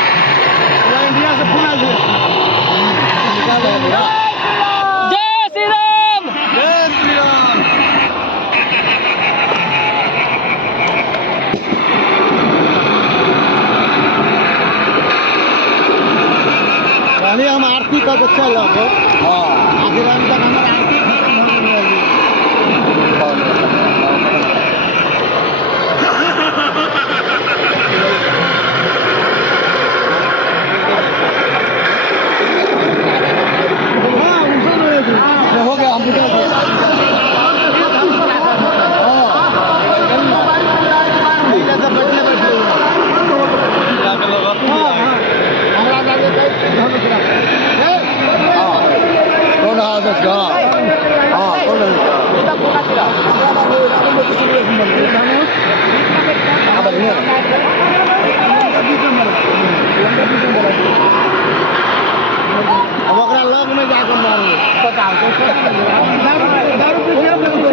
इंडिया से फोन आया जय श्री राम। जय श्री राम। रानी हम आरती का बच्चा लगे हाँ आखिर राम तक हमारा आरती हो गया हम अब ओकरा लग में जाकर मारू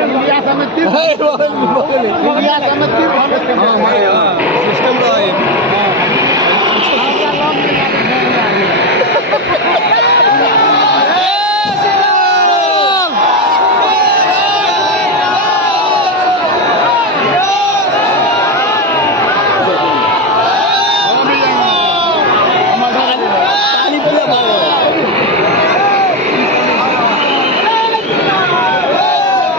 इंडिया समिति इंडिया समिति सिस्टम